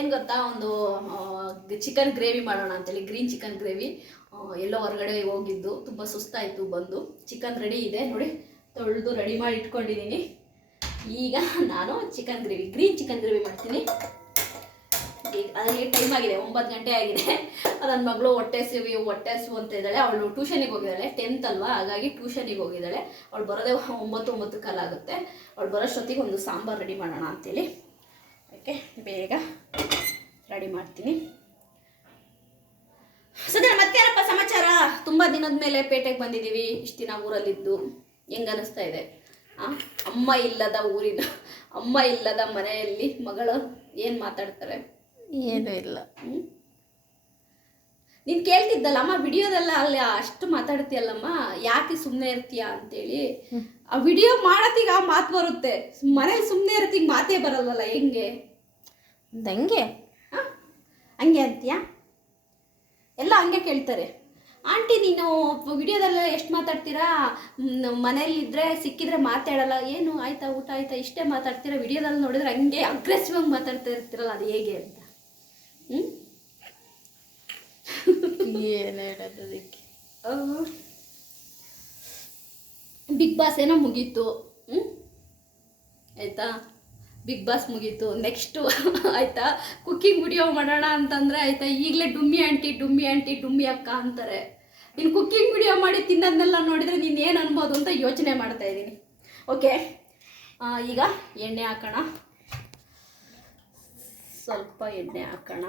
ಏನು ಗೊತ್ತಾ, ಒಂದು ಚಿಕನ್ ಗ್ರೇವಿ ಮಾಡೋಣ ಅಂತೇಳಿ, ಗ್ರೀನ್ ಚಿಕನ್ ಗ್ರೇವಿ. ಎಲ್ಲೋ ಹೊರಗಡೆ ಹೋಗಿದ್ದು, ತುಂಬ ಸುಸ್ತಾಯಿತು. ಬಂದು ಚಿಕನ್ ರೆಡಿ ಇದೆ ನೋಡಿ, ತೊಳೆದು ರೆಡಿ ಮಾಡಿ ಇಟ್ಕೊಂಡಿದ್ದೀನಿ. ಈಗ ನಾನು chicken gravy, green chicken gravy ಮಾಡ್ತೀನಿ. ಅದಕ್ಕೆ ಟೈಮ್ ಆಗಿದೆ, 9 ಗಂಟೆ ಆಗಿದೆ. ನನ್ನ ಮಗಳು ಹೊಟ್ಟೆ ಹಸು ಅಂತ ಇದ್ದಾಳೆ. ಅವಳು ಟ್ಯೂಷನಿಗೆ ಹೋಗಿದ್ದಾಳೆ, 10th ಅಲ್ವಾ, ಹಾಗಾಗಿ ಟ್ಯೂಷನಿಗೆ ಹೋಗಿದ್ದಾಳೆ. ಅವಳು ಬರೋದೇ 9 ಕಾಲಾಗುತ್ತೆ. ಅವಳು ಬರೋಷ್ಟೊತ್ತಿಗೆ ಒಂದು ಸಾಂಬಾರು ರೆಡಿ ಮಾಡೋಣ ಅಂತೇಳಿ ಓಕೆ ಬೇಗ ರೆಡಿ ಮಾಡ್ತೀನಿ. ಸದ್ಯ ಮತ್ತೇನಪ್ಪ ಸಮಾಚಾರ? ತುಂಬ ದಿನದ ಮೇಲೆ ಪೇಟೆಗೆ ಬಂದಿದ್ದೀವಿ. ಇಷ್ಟು ದಿನ ಊರಲ್ಲಿದ್ದು ಹೆಂಗೆ ಅನ್ನಿಸ್ತಾ ಇದೆ? ಅಮ್ಮ ಇಲ್ಲದ ಊರಿನ, ಅಮ್ಮ ಇಲ್ಲದ ಮನೆಯಲ್ಲಿ ಮಗಳು ಏನು ಮಾತಾಡ್ತಾರೆ? ಏನೂ ಇಲ್ಲ. ನೀನು ಕೇಳ್ತಿದ್ದಲ್ಲ ಅಮ್ಮ ವಿಡಿಯೋದೆಲ್ಲ, ಅಲ್ಲಿ ಅಷ್ಟು ಮಾತಾಡ್ತೀಯಲ್ಲಮ್ಮ, ಯಾಕೆ ಸುಮ್ಮನೆ ಇರ್ತೀಯ ಅಂತೇಳಿ. ಆ ವಿಡಿಯೋ ಮಾಡತ್ತೀಗ ಆ ಮಾತು ಬರುತ್ತೆ, ಮನೇಲಿ ಸುಮ್ಮನೆ ಇರ್ತೀಗ ಮಾತೇ ಬರಲ್ವಲ್ಲ, ಹೆಂಗೆ ಹಂಗೆ ಹಂಗೆ ಅಂತೀಯಾ? ಎಲ್ಲ ಹಂಗೆ ಕೇಳ್ತಾರೆ. ಆಂಟಿ ನೀನು ವಿಡಿಯೋದೆಲ್ಲ ಎಷ್ಟು ಮಾತಾಡ್ತೀರಾ, ಮನೇಲಿದ್ದರೆ ಸಿಕ್ಕಿದ್ರೆ ಮಾತಾಡಲ್ಲ, ಏನು ಆಯ್ತಾ ಊಟ ಆಯ್ತಾ ಇಷ್ಟೇ ಮಾತಾಡ್ತೀರಾ, ವಿಡಿಯೋದಲ್ಲಿ ನೋಡಿದ್ರೆ ಹಂಗೆ ಅಗ್ರೆಸಿವ್ ಆಗಿ ಮಾತಾಡ್ತಾ ಇರ್ತೀರಲ್ಲ, ಅದು ಹೇಗೆ ಅಂತ. ಏನು ಹೇಳೋದು ಅದಕ್ಕೆ? ಬಿಗ್ ಬಾಸ್ ಏನೋ ಮುಗೀತು, ಆಯಿತಾ, ಬಿಗ್ ಬಾಸ್ ಮುಗೀತು. ನೆಕ್ಸ್ಟು ಆಯಿತಾ ಕುಕ್ಕಿಂಗ್ ವಿಡಿಯೋ ಮಾಡೋಣ ಅಂತಂದರೆ ಆಯಿತಾ, ಈಗಲೇ ಡುಮ್ಮಿ ಆಂಟಿ ಡುಮ್ಮಿ ಆಂಟಿ ಡುಮ್ಮಿ ಅಕ್ಕ ಅಂತಾರೆ. ನೀನು ಕುಕ್ಕಿಂಗ್ ವಿಡಿಯೋ ಮಾಡಿ ತಿನ್ನೋದನ್ನೆಲ್ಲ ನೋಡಿದರೆ ನೀನು ಏನು ಅನ್ಬೋದು ಅಂತ ಯೋಚನೆ ಮಾಡ್ತಾಯಿದ್ದೀನಿ. ಓಕೆ, ಈಗ ಎಣ್ಣೆ ಹಾಕೋಣ, ಸ್ವಲ್ಪ ಎಣ್ಣೆ ಹಾಕೋಣ.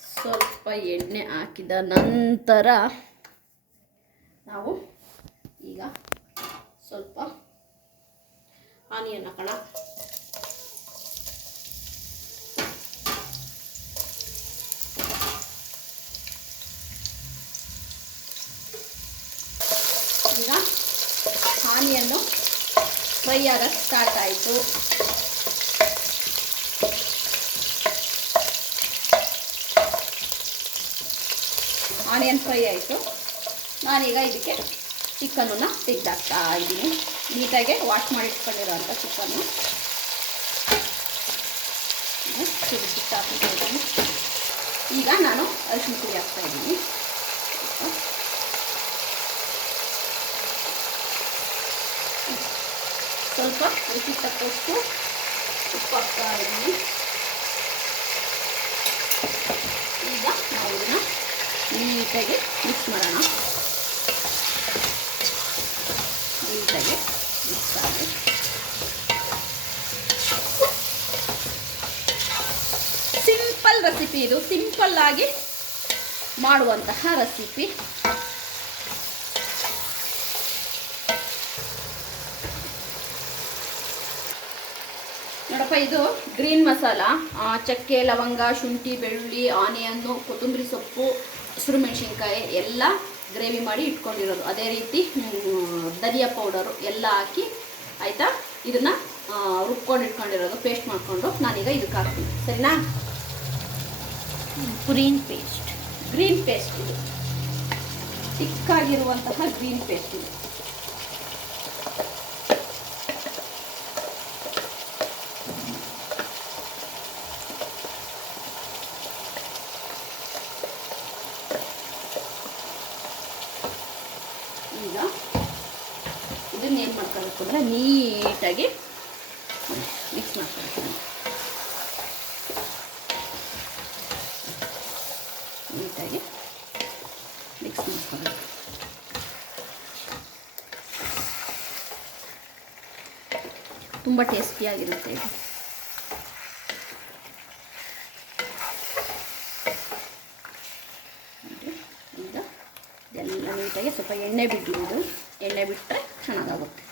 ಸ್ವಲ್ಪ ಎಣ್ಣೆ ಹಾಕಿದ ನಂತರ ನಾವು ಈಗ ಸ್ವಲ್ಪ ಆನಿಯನ್ ಹಾಕೋಣ. ಈಗ ಆನಿಯನ್ನು ಫ್ರೈ ಆಗಕ್ಕೆ ಸ್ಟಾರ್ಟ್ ಆಯಿತು. ಆನಿಯನ್ ಫ್ರೈ ಆಯಿತು. ನಾನೀಗ ಇದಕ್ಕೆ ಚಿಕನನ್ನು ತೆಗೆದಾಕ್ತಾ ಇದ್ದೀನಿ. ನೀಟಾಗಿ ವಾಶ್ ಮಾಡಿ ಇಟ್ಕೊಂಡಿರೋಂಥ ಚಿಕನ್ನು ತೆಗೆದಿಟ್ಟಾಕಿದ್ದೀನಿ. ಈಗ ನಾನು ಅರಿಶಿನ ಪುಡಿ ಹಾಕ್ತಾಯಿದ್ದೀನಿ. ಸ್ವಲ್ಪ ರುಚಿ ತಕ್ಕಷ್ಟು ಉಪ್ಪು ಹಾಕ್ತಾ ಇದ್ದೀನಿ. ಈಗ ನಾವು ಇದನ್ನು ನೀಟಾಗಿ ಮಿಕ್ಸ್ ಮಾಡೋಣ. ನೀಟಾಗಿ ಮಿಕ್ಸ್ ಆಗಿ ಸಿಂಪಲ್ ರೆಸಿಪಿ ಇದು, ಸಿಂಪಲ್ ಆಗಿ ಮಾಡುವಂತಹ ರೆಸಿಪಿ. ನೋಡಪ್ಪ, ಇದು ಗ್ರೀನ್ ಮಸಾಲ, ಚಕ್ಕೆ ಲವಂಗ ಶುಂಠಿ ಬೆಳ್ಳುಳ್ಳಿ ಆನಿಯನ್ನು ಕೊತ್ತಂಬರಿ ಸೊಪ್ಪು ಹಸಿರು ಮೆಣಸಿನ್ಕಾಯಿ ಎಲ್ಲ ಗ್ರೇವಿ ಮಾಡಿ ಇಟ್ಕೊಂಡಿರೋದು. ಅದೇ ರೀತಿ ಧನಿಯಾ ಪೌಡರು ಎಲ್ಲ ಹಾಕಿ ಆಯಿತಾ, ಇದನ್ನು ರುಬ್ಕೊಂಡು ಇಟ್ಕೊಂಡಿರೋದು, ಪೇಸ್ಟ್ ಮಾಡಿಕೊಂಡು ನಾನೀಗ ಇದಕ್ಕೆ ಹಾಕ್ತೀನಿ. ಸರಿನಾ? ಗ್ರೀನ್ ಪೇಸ್ಟ್, ಗ್ರೀನ್ ಪೇಸ್ಟ್ ಇದು, ತಿಕ್ಕಾಗಿರುವಂತಹ ಗ್ರೀನ್ ಪೇಸ್ಟ್ ಇದು. ಈಗ ಇದನ್ನ ಏನು ಮಾಡ್ಕೊಳ್ಬೇಕು ಅಂದರೆ ನೀಟಾಗಿ ಮಿಕ್ಸ್ ಮಾಡ್ಕೊಳ್ತೀನಿ. ನೀಟಾಗಿ ಮಿಕ್ಸ್ ಮಾಡ್ಕೊಳ್ಬೇಕು. ತುಂಬ ಟೇಸ್ಟಿಯಾಗಿರುತ್ತೆ ಇದು. ಈಗ ಇದೆಲ್ಲ ನೀಟಾಗಿ ಸ್ವಲ್ಪ ಎಣ್ಣೆ ಬಿಟ್ಟಿದ್ದು, ಎಣ್ಣೆ ಬಿಟ್ಟರೆ ಚೆನ್ನಾಗಾಗುತ್ತೆ.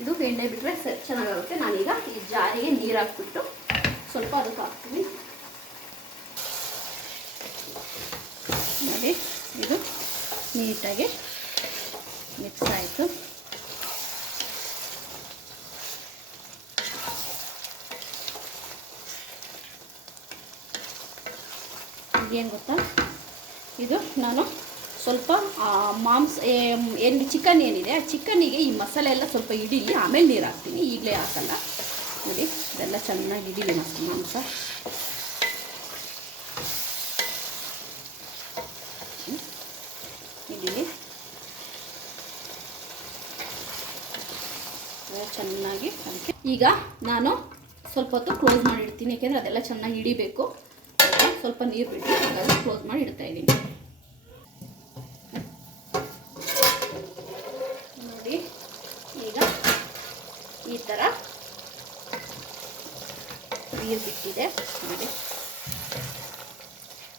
ಇದು ಎಣ್ಣೆ ಬಿಟ್ಟರೆ ಚೆನ್ನಾಗಾಗುತ್ತೆ. ನಾನೀಗ ಈ ಜಾರಿಗೆ ನೀರು ಹಾಕ್ಬಿಟ್ಟು ಸ್ವಲ್ಪ ಅದಕ್ಕೆ ಹಾಕ್ತೀನಿ. ನೋಡಿ, ಇದು ನೀಟಾಗಿ ಮಿಕ್ಸ್ ಆಯಿತು. ಈಗೇನು ಗೊತ್ತಾ, ಇದು ನಾನು ಸ್ವಲ್ಪ ಮಾಂಸ ಏನು ಚಿಕನ್ ಏನಿದೆ ಆ ಚಿಕನ್ನಿಗೆ ಈ ಮಸಾಲೆ ಎಲ್ಲ ಸ್ವಲ್ಪ ಇಡೀಲಿ, ಆಮೇಲೆ ನೀರು ಹಾಕ್ತೀನಿ, ಈಗಲೇ ಹಾಕಲ್ಲ. ನೋಡಿ ಇದೆಲ್ಲ ಚೆನ್ನಾಗಿ ಇಡೀಲಿ ಮಾಂಸ. ಇಡೀಲಿ ಚೆನ್ನಾಗಿ. ಈಗ ನಾನು ಸ್ವಲ್ಪ ಹೊತ್ತು ಕ್ಲೋಸ್ ಮಾಡಿಡ್ತೀನಿ, ಯಾಕೆಂದರೆ ಅದೆಲ್ಲ ಚೆನ್ನಾಗಿ ಹಿಡಿಬೇಕು. ಸ್ವಲ್ಪ ನೀರು ಬಿಟ್ಟು ಹಾಗಾಗಿ ಕ್ಲೋಸ್ ಮಾಡಿ ಇಡ್ತಾ ಇದ್ದೀನಿ. ನೋಡಿ ಈಗ ಈ ಥರ ನೀರು ಬಿಟ್ಟಿದೆ. ನೋಡಿ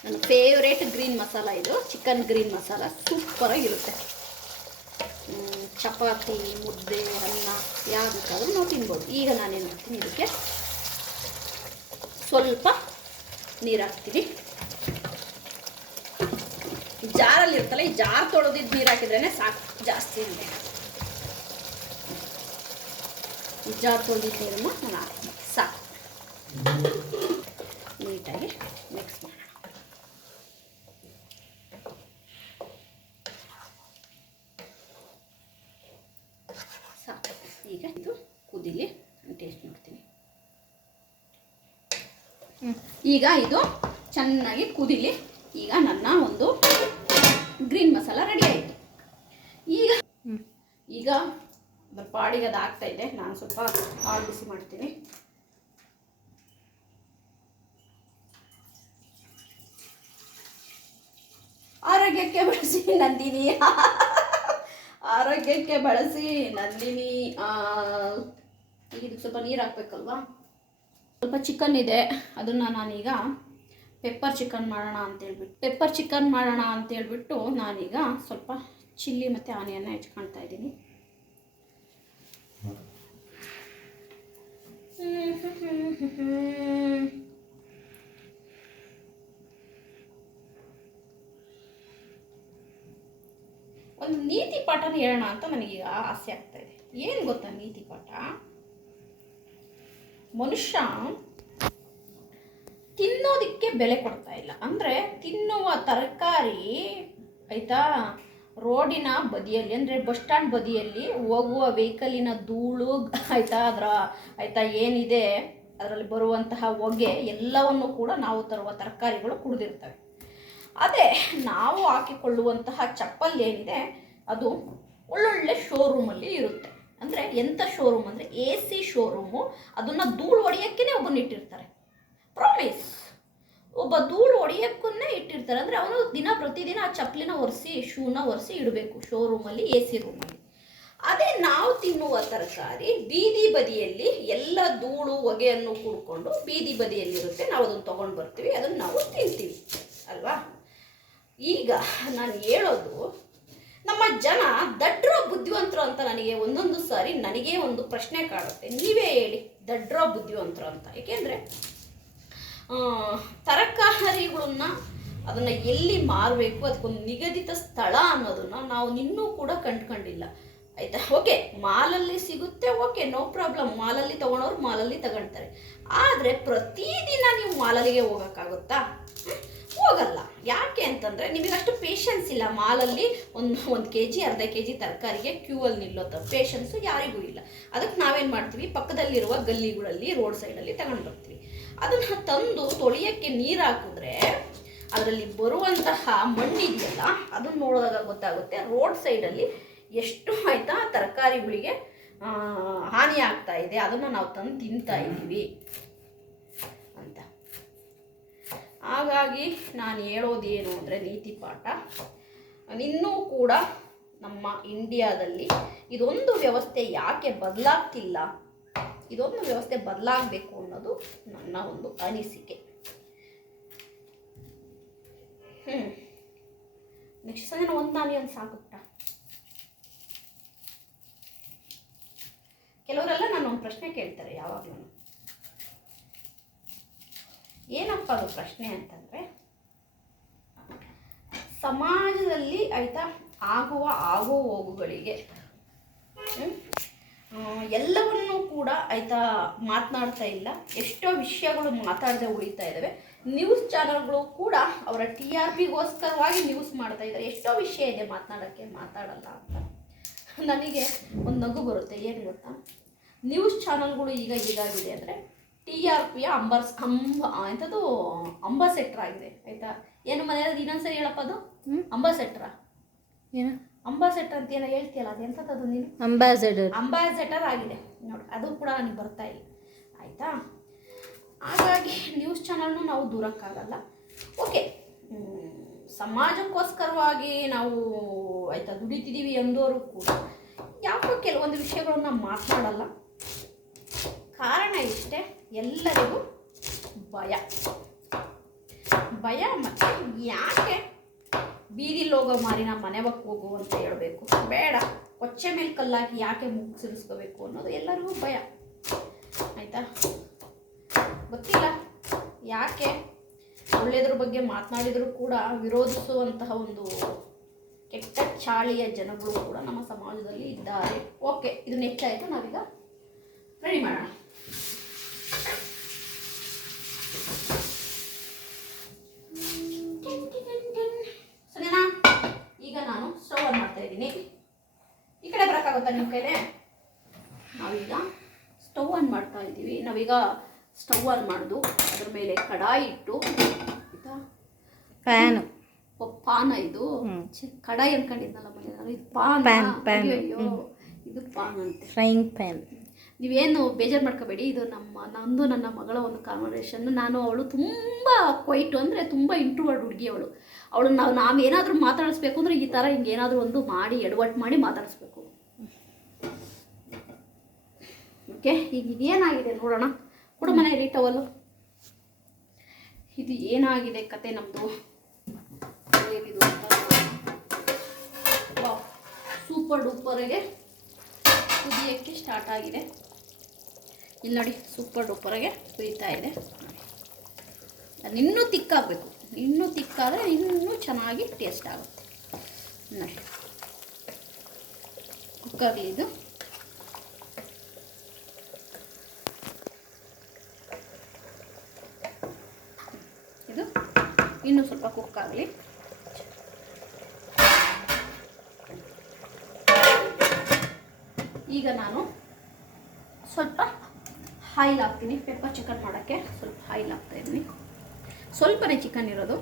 ನನ್ನ ಫೇವ್ರೇಟ್ ಗ್ರೀನ್ ಮಸಾಲ ಇದು, ಚಿಕನ್ ಗ್ರೀನ್ ಮಸಾಲ ಸೂಪರಾಗಿರುತ್ತೆ. ಚಪಾತಿ, ಮುದ್ದೆ, ಅನ್ನ ಯಾವುದಕ್ಕಾದ್ರೂ ನಾವು ತಿನ್ಬೋದು. ಈಗ ನಾನೇನು ಮಾಡ್ತೀನಿ, ಇದಕ್ಕೆ ಸ್ವಲ್ಪ ನೀರು ಹಾಕ್ತೀನಿ. ಜಾರಲ್ಲಿ ಇರ್ತಲ್ಲ, ಈ ಜಾರ್ ತೊಳೆದಿದ್ದು ನೀರು ಹಾಕಿದ್ರೇ ಸಾಕು, ಜಾಸ್ತಿ ಇದೆ. ಈ ಜಾರ್ ತೊಳೆದಿದ್ದ ನೀರನ್ನು ನಾನು ಹಾಕ್ತೀನಿ, ಸಾಕು. ನೀಟಾಗಿ ಮಿಕ್ಸ್ ಮಾಡೋಣ. ಸಾಕು. ಈಗ ಇದು ಕುದಿಲಿ, ಟೇಸ್ಟ್ ಮಾಡ್ತೀನಿ. ಈಗ ಇದು ಚೆನ್ನಾಗಿ ಕುದಿಲಿ. ಈಗ ನನ್ನ ಒಂದು ಗ್ರೀನ್ ಮಸಾಲ ರೆಡಿ ಆಯಿತು. ಈಗ ಅದ್ರ ಪಾಡಿಗೆ ಅದು ಆಗ್ತಾ ಇದೆ. ನಾನು ಸ್ವಲ್ಪ ಹಾಲು ಬಿಸಿ ಮಾಡ್ತೀನಿ. ಆರೋಗ್ಯಕ್ಕೆ ಬಳಸಿ ನಂದಿನಿ, ಆರೋಗ್ಯಕ್ಕೆ ಬಳಸಿ ನಂದಿನಿ. ಈಗ ಇದಕ್ಕೆ ಸ್ವಲ್ಪ ನೀರು ಹಾಕ್ಬೇಕಲ್ವಾ. ಸ್ವಲ್ಪ ಚಿಕನ್ ಇದೆ, ಅದನ್ನು ನಾನೀಗ ಪೆಪ್ಪರ್ ಚಿಕನ್ ಮಾಡೋಣ ಅಂತೇಳ್ಬಿಟ್ಟು ನಾನೀಗ ಸ್ವಲ್ಪ ಚಿಲ್ಲಿ ಮತ್ತು ಆನಿಯನ್ನ ಹೆಚ್ಕೊಳ್ತಾ ಇದ್ದೀನಿ. ಒಂದು ನೀತಿ ಪಾಠನ ಹೇಳೋಣ ಅಂತ ನನಗೀಗ ಆಸೆ ಆಗ್ತಾ ಇದೆ. ಏನು ಗೊತ್ತಾ ನೀತಿ ಪಾಠ? ಮನುಷ್ಯ ತಿನ್ನೋದಕ್ಕೆ ಬೆಲೆ ಕೊಡ್ತಾ ಇಲ್ಲ. ಅಂದರೆ ತಿನ್ನುವ ತರಕಾರಿ ಆಯಿತಾ, ರೋಡಿನ ಬದಿಯಲ್ಲಿ, ಅಂದರೆ ಬಸ್ ಸ್ಟ್ಯಾಂಡ್ ಬದಿಯಲ್ಲಿ ಹೋಗುವ ವೆಹಿಕಲಿನ ಧೂಳು ಆಯಿತಾ ಏನಿದೆ ಅದರಲ್ಲಿ ಬರುವಂತಹ ಹೊಗೆ ಎಲ್ಲವನ್ನು ಕೂಡ ನಾವು ತರುವ ತರಕಾರಿಗಳು ಕುಡಿದಿರ್ತವೆ. ಅದೇ ನಾವು ಹಾಕಿಕೊಳ್ಳುವಂತಹ ಚಪ್ಪಲ್ ಏನಿದೆ ಅದು ಒಳ್ಳೊಳ್ಳೆ ಶೋರೂಮಲ್ಲಿ ಇರುತ್ತೆ. ಅಂದರೆ ಎಂಥ ಶೋರೂಮ್ ಅಂದರೆ AC ಶೋರೂಮು. ಅದನ್ನು ಧೂಳು ಹೊಡೆಯೋಕ್ಕೇ ಒಬ್ಬನ ಇಟ್ಟಿರ್ತಾರೆ. ಪ್ರಾಮಿಸ್, ಒಬ್ಬ ಧೂಳು ಹೊಡೆಯೋಕ್ಕನ್ನೇ ಇಟ್ಟಿರ್ತಾರೆ. ಅಂದರೆ ಅವನು ಪ್ರತಿದಿನ ಆ ಚಪ್ಪಲಿನ ಒರೆಸಿ, ಶೂನ ಒರೆಸಿ ಇಡಬೇಕು ಶೋರೂಮಲ್ಲಿ, AC ರೂಮಲ್ಲಿ. ಅದೇ ನಾವು ತಿನ್ನುವ ತರಕಾರಿ ಬೀದಿ ಬದಿಯಲ್ಲಿ ಎಲ್ಲ ಧೂಳು ಹೊಗೆಯನ್ನು ಕೂಡ್ಕೊಂಡು ಬೀದಿ ಬದಿಯಲ್ಲಿರುತ್ತೆ. ನಾವು ಅದನ್ನು ತೊಗೊಂಡು ಬರ್ತೀವಿ, ಅದನ್ನು ನಾವು ತಿಂತೀವಿ ಅಲ್ವಾ. ಈಗ ನಾನು ಹೇಳೋದು, ನಮ್ಮ ಜನ ದಡ್ರೋ ಬುದ್ಧಿವಂತರು ಅಂತ ನನಗೆ ಒಂದೊಂದು ಸಾರಿ ನನಗೇ ಒಂದು ಪ್ರಶ್ನೆ ಕಾಡುತ್ತೆ. ನೀವೇ ಹೇಳಿ, ದಡ್ರೋ ಬುದ್ಧಿವಂತರು ಅಂತ. ಏಕೆಂದರೆ ತರಕಾರಿಗಳನ್ನ ಅದನ್ನು ಎಲ್ಲಿ ಮಾರಬೇಕು, ಅದಕ್ಕೊಂದು ನಿಗದಿತ ಸ್ಥಳ ಅನ್ನೋದನ್ನು ನಾವು ಇನ್ನೂ ಕೂಡ ಕಂಡುಕೊಂಡಿಲ್ಲ. ಆಯಿತಾ, ಓಕೆ ಮಾಲಲ್ಲಿ ಸಿಗುತ್ತೆ, ಓಕೆ ನೋ ಪ್ರಾಬ್ಲಮ್, ಮಾಲಲ್ಲಿ ತೊಗೊಳೋರು ಮಾಲಲ್ಲಿ ತಗೊಳ್ತಾರೆ. ಆದರೆ ಪ್ರತಿದಿನ ನೀವು ಮಾಲಲ್ಲಿಗೆ ಹೋಗೋಕ್ಕಾಗುತ್ತಾ? ಹೋಗಲ್ಲ. ಯಾಕೆ ಅಂತಂದರೆ ನಿಮಗಷ್ಟು ಪೇಷನ್ಸ್ ಇಲ್ಲ. ಮಾಲಲ್ಲಿ ಒಂದು kg ಅರ್ಧ kg ತರಕಾರಿಗೆ ಕ್ಯೂವಲ್ಲಿ ನಿಲ್ಲೋ ಪೇಷನ್ಸು ಯಾರಿಗೂ ಇಲ್ಲ. ಅದಕ್ಕೆ ನಾವೇನು ಮಾಡ್ತೀವಿ, ಪಕ್ಕದಲ್ಲಿರುವ ಗಲ್ಲಿಗಳಲ್ಲಿ, ರೋಡ್ ಸೈಡಲ್ಲಿ ತಗೊಂಡು ಬರ್ತೀವಿ. ಅದನ್ನು ತಂದು ತೊಳೆಯೋಕ್ಕೆ ನೀರು ಹಾಕಿದ್ರೆ ಅದರಲ್ಲಿ ಬರುವಂತಹ ಮಣ್ಣಿದೆಯಲ್ಲ, ಅದನ್ನು ನೋಡಿದಾಗ ಗೊತ್ತಾಗುತ್ತೆ ರೋಡ್ ಸೈಡಲ್ಲಿ ಎಷ್ಟು ಆಯಿತಾ ತರಕಾರಿಗಳಿಗೆ ಹಾನಿ ಆಗ್ತಾ ಇದೆ, ಅದನ್ನು ನಾವು ತಂದು ತಿಂತಾ ಇದ್ದೀವಿ ಅಂತ. ಹಾಗಾಗಿ ನಾನು ಹೇಳೋದೇನು ಅಂದರೆ ನೀತಿ ಪಾಠ, ಇನ್ನೂ ಕೂಡ ನಮ್ಮ ಇಂಡಿಯಾದಲ್ಲಿ ಇದೊಂದು ವ್ಯವಸ್ಥೆ ಯಾಕೆ ಬದಲಾಗ್ತಿಲ್ಲ, ಇದೊಂದು ವ್ಯವಸ್ಥೆ ಬದಲಾಗಬೇಕು ಅನ್ನೋದು ನನ್ನ ಒಂದು ಅನಿಸಿಕೆ. ನೆಕ್ಸ್ಟ್ ಸಂಜೆ ಒಂದು ಆನಿಯನ್ ಸಾಕುತ್ತ. ಕೆಲವರೆಲ್ಲ ನಾನು ಒಂದು ಪ್ರಶ್ನೆ ಕೇಳ್ತಾರೆ ಯಾವಾಗಲೂ. ಏನಪ್ಪ ಅದು ಪ್ರಶ್ನೆ ಅಂತಂದರೆ, ಸಮಾಜದಲ್ಲಿ ಆಯಿತಾ ಆಗೋ ಹೋಗುಗಳಿಗೆ ಎಲ್ಲವನ್ನೂ ಕೂಡ ಆಯಿತಾ ಮಾತನಾಡ್ತಾ ಇಲ್ಲ, ಎಷ್ಟೋ ವಿಷಯಗಳು ಮಾತಾಡದೆ ಉಳಿತಾ ಇದ್ದಾವೆ. ನ್ಯೂಸ್ ಚಾನಲ್ಗಳು ಕೂಡ ಅವರ ಟಿ ಆರ್ ಪಿಗೋಸ್ಕರವಾಗಿ ನ್ಯೂಸ್ ಮಾಡ್ತಾ ಇದ್ದಾರೆ. ಎಷ್ಟೋ ವಿಷಯ ಇದೆ ಮಾತನಾಡೋಕ್ಕೆ, ಮಾತಾಡಲ್ಲ ಅಂತ ನನಗೆ ಒಂದು ನಗು ಬರುತ್ತೆ. ಏನು ಗೊತ್ತಾ, ನ್ಯೂಸ್ ಚಾನಲ್ಗಳು ಈಗ ಹೇಗಾಗಿದೆ ಅಂದರೆ ಟಿ ಆರ್ ಪಿಯ ಎಂಥದ್ದು ಅಂಬಾಸೆಟ್ರ್ ಆಗಿದೆ ಆಯಿತಾ. ಏನು ಮನೆಯಲ್ಲಿ ಇನ್ನೊಂದ್ಸರಿ ಹೇಳಪ್ಪ, ಅದು ಅಂಬಾಸೆಟ್ರಾ ಏನು ಅಂಬಾಸೆಡರ್ ಅಂತ ಏನೋ ಹೇಳ್ತೀಯಲ್ಲ, ಅದು ಎಂಥದ್ದು ನೀನು? ಅಂಬಾಸೆಡರ್ ಆಗಿದೆ ನೋಡಿ, ಅದು ಕೂಡ ನನಗೆ ಬರ್ತಾ ಇಲ್ಲ ಆಯಿತಾ. ಹಾಗಾಗಿ ನ್ಯೂಸ್ ಚಾನಲ್ನು ನಾವು ದೂರಕ್ಕಾಗಲ್ಲ. ಓಕೆ, ಸಮಾಜಕ್ಕೋಸ್ಕರವಾಗಿ ನಾವು ಆಯಿತಾ ದುಡಿತಿದ್ದೀವಿ ಎಂದವರು ಕೂಡ ಯಾಕೋ ಕೆಲವೊಂದು ವಿಷಯಗಳನ್ನ ಮಾತನಾಡಲ್ಲ. ಕಾರಣ ಇಷ್ಟೇ, ಎಲ್ಲರಿಗೂ ಭಯ ಮತ್ತು ಯಾಕೆ ಬೀದಿಲಿ ಹೋಗೋ ಮಾರಿನ ಮನೆವಕ್ಕೆ ಹೋಗು ಅಂತ ಹೇಳಬೇಕು, ಬೇಡ ಕೊಚ್ಚೆ ಮೇಲೆ ಕಲ್ಲಾಕಿ ಯಾಕೆ ಮುಗಿಸಿರಿಸ್ಕೋಬೇಕು ಅನ್ನೋದು ಎಲ್ಲರಿಗೂ ಭಯ ಆಯಿತಾ. ಗೊತ್ತಿಲ್ಲ ಯಾಕೆ ಒಳ್ಳೆಯದ್ರ ಬಗ್ಗೆ ಮಾತನಾಡಿದರೂ ಕೂಡ ವಿರೋಧಿಸುವಂತಹ ಒಂದು ಕೆಟ್ಟ ಚಾಳಿಯ ಜನಗಳು ಕೂಡ ನಮ್ಮ ಸಮಾಜದಲ್ಲಿ ಇದ್ದಾರೆ. ಓಕೆ, ಇದು ಹೆಚ್ಚಾಯಿತು, ನಾವೀಗ ರೆಡಿ ಮಾಡೋಣ. ಸರಿನಾ? ಈಗ ನಾನು ಸ್ಟವ್ ಆನ್ ಮಾಡ್ತಾ ಇದ್ದೀನಿ. ಈ ಕಡೆ ಬರೋಕ್ಕಾಗುತ್ತಾ ನಿಮ್ಮ ಕೈಲೇ? ನಾವೀಗ ಸ್ಟವ್ ಆನ್ ಮಾಡ್ತಾ ಇದ್ದೀವಿ. ನಾವೀಗ ಸ್ಟವ್ ಆನ್ ಮಾಡೋದು, ಅದ್ರ ಮೇಲೆ ಕಡಾಯಿ ಇಟ್ಟು ಆಯಿತಾ, ಪಾನ ಇದು ಕಡಾಯಿ ಅನ್ಕೊಂಡಿದ್ನಲ್ಲ ಮನೆ, ಇದು ಪಾನ್. ಅಯ್ಯೋ ಇದು ಪಾನ್ ಅಂತೆ, ಫ್ರೈಯಿಂಗ್ ಪ್ಯಾನ್. ನೀವೇನು ಬೇಜಾರು ಮಾಡ್ಕೋಬೇಡಿ, ಇದು ನಂದು ನನ್ನ ಮಗಳ ಒಂದು ಕಾನ್ವರ್ಸೇಷನ್. ಅವಳು ತುಂಬ ಕ್ವೈಟು, ಅಂದರೆ ತುಂಬ ಇಂಟ್ರೋವರ್ಟ್ ಹುಡುಗಿ ಅವಳು ನಾವೇನಾದರೂ ಮಾತಾಡಿಸ್ಬೇಕು ಅಂದರೆ ಈ ಥರ ಹಿಂಗೇನಾದರೂ ಒಂದು ಮಾಡಿ ಎಡವಟ್ಟು ಮಾಡಿ ಮಾತಾಡಿಸ್ಬೇಕು. ಓಕೆ, ಈಗ ಇದೇನಾಗಿದೆ ನೋಡೋಣ. ಕೊಡು ಮನೆಯಲ್ಲಿ ಟವಲ್ಲು. ಇದು ಏನಾಗಿದೆ ಕತೆ ನಮ್ಮದು, ಹೇಗಿದು ಅಂತ. ವಾವ್, ಸೂಪರ್ ಡೂಪರಿಗೆ ಕುದಿಯೋಕ್ಕೆ ಸ್ಟಾರ್ಟ್ ಆಗಿದೆ. ಇಲ್ಲಿ ನೋಡಿ, ಸೂಪರ್ ಡೂಪರಿಗೆ ಕುದೀತಾ ಇದೆ. ಅದು ಇನ್ನೂ ತಿಕ್ಕಾಗಬೇಕು, ಇನ್ನೂ ತಿಕ್ಕಾದರೆ ಇನ್ನೂ ಚೆನ್ನಾಗಿ ಟೇಸ್ಟ್ ಆಗುತ್ತೆ ನೋಡಿ. ಕುಕ್ಕರ್ಲಿ ಇದು ಇನ್ನೂ ಸ್ವಲ್ಪ ಕುಕ್ ಆಗಲಿ. ಈಗ ನಾನು ಸ್ವಲ್ಪ ಆಯಿಲ್ ಹಾಕ್ತೀನಿ. ಪೆಪ್ಪರ್ ಚಿಕನ್ ಮಾಡೋಕ್ಕೆ ಸ್ವಲ್ಪ ಆಯಿಲ್ ಹಾಕ್ತಾಯಿದ್ದೀನಿ. ಸ್ವಲ್ಪನೇ ಚಿಕನ್ ಇರೋದು,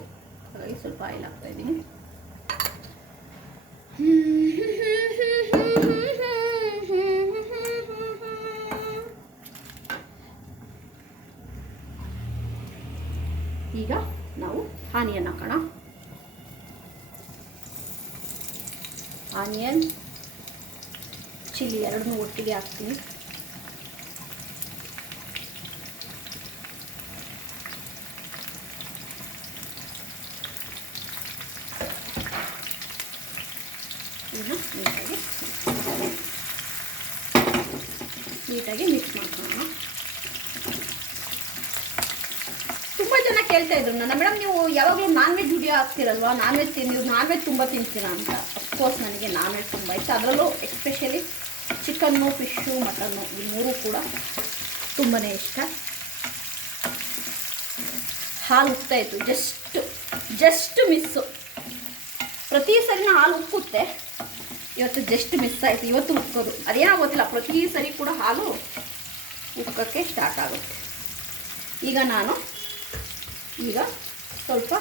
ಹಾಗಾಗಿ ಸ್ವಲ್ಪ ಆಯಿಲ್ ಹಾಕ್ತಾಯಿದ್ದೀನಿ. ಈಗ ನಾವು ಆನಿಯನ್ ಹಾಕೋಣ. ಆನಿಯನ್ ಚಿಲ್ಲಿ ಎರಡನ್ನೂ ಒಟ್ಟಿಗೆ ಹಾಕ್ತೀನಿ. ನೀಟಾಗಿ ಮಿಕ್ಸ್ ಮಾಡ್ಕೊಳ್ಳೋಣ. ತುಂಬ ಜನ ಕೇಳ್ತಾ ಇದ್ರು ನನ್ನ, ಮೇಡಮ್ ನೀವು ಯಾವಾಗಲೂ ನಾನ್ ವೆಜ್ ವಿಡಿಯೋ ಹಾಕ್ತಿರಲ್ವಾ, ನೀವು ನಾನ್ ವೆಜ್ ತುಂಬ ತಿಂತೀರಾ ಅಂತ. ಅಫ್ಕೋರ್ಸ್ ನನಗೆ ನಾನ್ ವೆಜ್ ತುಂಬ ಇಷ್ಟ, ಅದರಲ್ಲೂ ಎಸ್ಪೆಷಲಿ ಚಿಕನ್ನು, ಫಿಶ್ಶು, ಮಟನ್ನು ಈ ಮೂರು ಕೂಡ ತುಂಬಾ ಇಷ್ಟ. ಹಾಲು ಉಕ್ತಾಯಿತ್ತು, ಜಸ್ಟ್ ಮಿಸ್ಸು. ಪ್ರತಿ ಸರಿನ ಹಾಲು ಉಕ್ಕುತ್ತೆ, ಇವತ್ತು ಜಸ್ಟ್ ಮಿಸ್ ಆಯಿತು. ಇವತ್ತು ಉಕ್ಕೋದು ಅದೇನೋ ಗೊತ್ತಿಲ್ಲ, ಪ್ರತಿ ಸರಿ ಕೂಡ ಹಾಲು ಉಕ್ಕಕ್ಕೆ ಸ್ಟಾರ್ಟ್ ಆಗುತ್ತೆ. ಈಗ ಸ್ವಲ್ಪ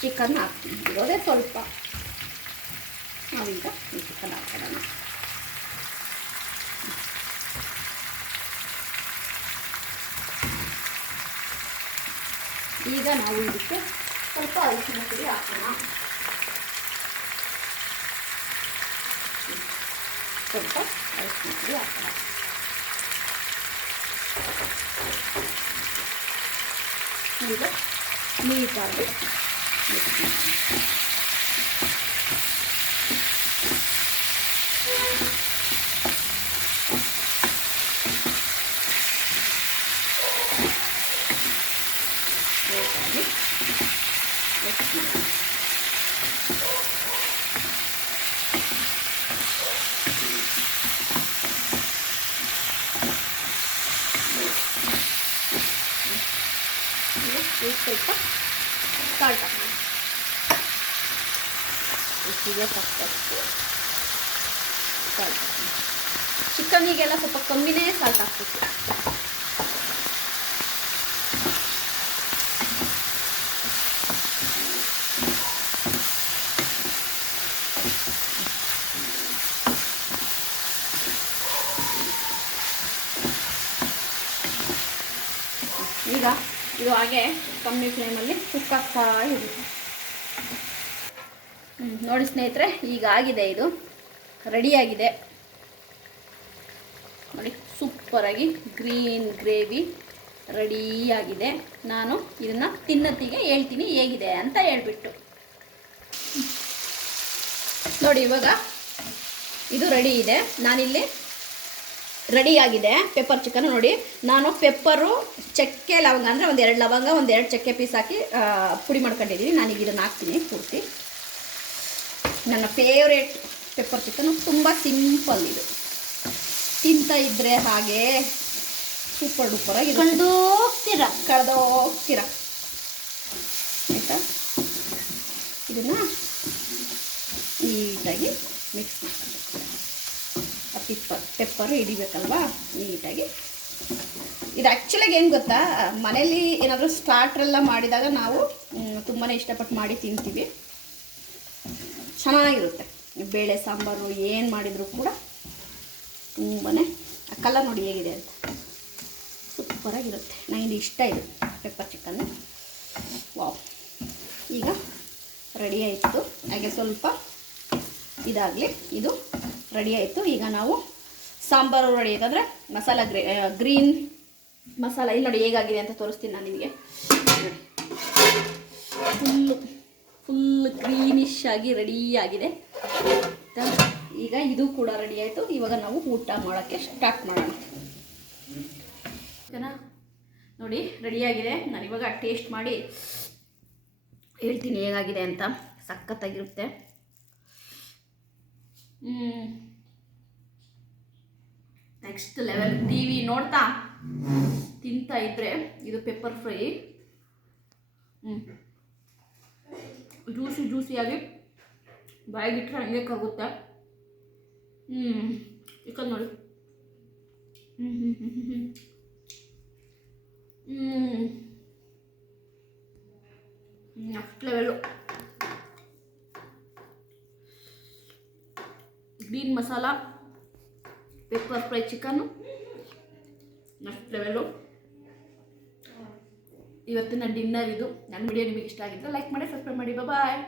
ಚಿಕನ್ ಹಾಕ್ತೀನಿ, ಇರೋದೇ ಸ್ವಲ್ಪ. ನಾವೀಗ ಈ ಚಿಕನ್ ಹಾಕೋಣ. ಈಗ ನಾವು ಇದಕ್ಕೆ ಸ್ವಲ್ಪ ಅರಿಶಿನ ಪುಡಿ ಹಾಕೋಣ. ಸ್ವಲ್ಪ ಅರಿಶಿನ ಪುಡಿ ಹಾಕೋಣ. ಈಗ ನೀಟಾಗಿ ಮಿಕ್ಸ್ ಮಾಡೋಣ. ಈಗ ಸ್ವಲ್ಪ ಸಾಲ್ಟ್ ಹಾಕೋಣ. ರುಚಿಗೆ ತಕ್ಕಷ್ಟು ಸಾಲ್ಟ್ ಹಾಕೋಣ. ಚಿಕನ್ನಿಗೆಲ್ಲ ಸ್ವಲ್ಪ ಕಮ್ಮಿನೇ ಸಾಲ್ಟ್ ಹಾಕ್ಬೇಕು. ಈಗ ಇದು ಹಾಗೆ ಕಮ್ಮಿ ಫ್ಲೇಮಲ್ಲಿ ಕುಕ್ ಆಗ್ತಾ ಇರುತ್ತೆ. ನೋಡಿ ಸ್ನೇಹಿತರೆ, ಈಗ ಆಗಿದೆ, ಇದು ರೆಡಿಯಾಗಿದೆ ನೋಡಿ. ಸೂಪರಾಗಿ ಗ್ರೀನ್ ಗ್ರೇವಿ ರೆಡಿಯಾಗಿದೆ. ನಾನು ಇದನ್ನು ತಿನ್ನತ್ತಿಗೆ ಹೇಳ್ತೀನಿ ಹೇಗಿದೆ ಅಂತ ಹೇಳ್ಬಿಟ್ಟು. ನೋಡಿ ಇವಾಗ ಇದು ರೆಡಿ ಇದೆ. ನಾನಿಲ್ಲಿ ರೆಡಿಯಾಗಿದೆ ಪೆಪ್ಪರ್ ಚಿಕನ್. ನೋಡಿ ನಾನು ಪೆಪ್ಪರು, ಚಕ್ಕೆ, ಲವಂಗ ಅಂದರೆ ಒಂದು 2 ಲವಂಗ, ಒಂದು 2 ಚಕ್ಕೆ ಪೀಸ್ ಹಾಕಿ ಪುಡಿ ಮಾಡ್ಕೊಂಡಿದ್ದೀನಿ. ನಾನೀಗ ಇದನ್ನು ಹಾಕ್ತೀನಿ ಪೂರ್ತಿ. ನನ್ನ ಫೇವ್ರೇಟ್ ಪೆಪ್ಪರ್ ಚಿಕನ್. ತುಂಬ ಸಿಂಪಲ್ ಇದು. ತಿಂತ ಇದ್ದರೆ ಹಾಗೆ ಸೂಪರ್ ಡೂಪರಾಗಿ ಕಳೆದೋಗ್ತೀರ ಆಯಿತಾ. ಇದನ್ನು ನೀಟಾಗಿ ಮಿಕ್ಸ್ ಮಾಡ್ಕೊಬೇಕು. ಪೆಪ್ಪರು ಹಿಡಿಬೇಕಲ್ವಾ ನೀಟಾಗಿ. ಇದು ಆ್ಯಕ್ಚುಲಾಗಿ ಏನು ಗೊತ್ತಾ, ಮನೇಲಿ ಏನಾದರೂ ಸ್ಟಾರ್ಟ್ರೆಲ್ಲ ಮಾಡಿದಾಗ ನಾವು ತುಂಬಾ ಇಷ್ಟಪಟ್ಟು ಮಾಡಿ ತಿಂತೀವಿ. ಚೆನ್ನಾಗಿರುತ್ತೆ. ಬೇಳೆ ಸಾಂಬಾರು ಏನು ಮಾಡಿದರೂ ಕೂಡ ತುಂಬಾ. ಆ ಕಲರ್ ನೋಡಿ ಹೇಗಿದೆ ಅಂತ, ಸೂಪರಾಗಿರುತ್ತೆ. ನನಗೆ ಇಷ್ಟ ಇದು ಪೆಪ್ಪರ್ ಚಿಕನ್ನು. ವಾವ್, ಈಗ ರೆಡಿ ಆಯಿತು. ಹಾಗೆ ಸ್ವಲ್ಪ ಇದಾಗಲಿ. ಇದು ರೆಡಿ ಆಯಿತು. ಈಗ ನಾವು ಸಾಂಬಾರು ರೆಡಿ ಆಯಿತು. ಮಸಾಲ ಗ್ರೀನ್ ಮಸಾಲ ಇಲ್ಲಿ ನೋಡಿ ಹೇಗಾಗಿದೆ ಅಂತ ತೋರಿಸ್ತೀನಿ ನಾನು ನಿಮಗೆ. ಫುಲ್ ಗ್ರೀನಿಶ್ ಆಗಿ ರೆಡಿಯಾಗಿದೆ. ಈಗ ಇದು ಕೂಡ ರೆಡಿ ಆಯಿತು. ಇವಾಗ ನಾವು ಊಟ ಮಾಡೋಕ್ಕೆ ಸ್ಟಾರ್ಟ್ ಮಾಡೋಣ. ಓಕೆನಾ? ನೋಡಿ ರೆಡಿಯಾಗಿದೆ. ನಾನು ಇವಾಗ ಟೇಸ್ಟ್ ಮಾಡಿ ಹೇಳ್ತೀನಿ ಹೇಗಾಗಿದೆ ಅಂತ. ಸಖತ್ತಾಗಿರುತ್ತೆ. Next level. ಟಿ ವಿ ನೋಡ್ತಾ ತಿಂತಾ ಇದ್ದರೆ ಇದು ಪೆಪ್ಪರ್ ಫ್ರೈ ಜ್ಯೂಸಿಯಾಗಿ ಬಾಯಿಗಿಟ್ರೆ ಹಂಗೆ ಕಾಗುತ್ತೆ. ಚಿಕನ್ ನೋಡಿ. Next level. Green masala pepper fry chicken next level. ಇವತ್ತಿನ ಡಿನ್ನರ್ ಇದು. ನನ್ನ ವಿಡಿಯೋ ನಿಮಗೆ ಇಷ್ಟ ಆಗಿದ್ದರೆ ಲೈಕ್ ಮಾಡಿ, ಸಬ್ಸ್ಕ್ರೈಬ್ ಮಾಡಿ. ಬಾಯ್.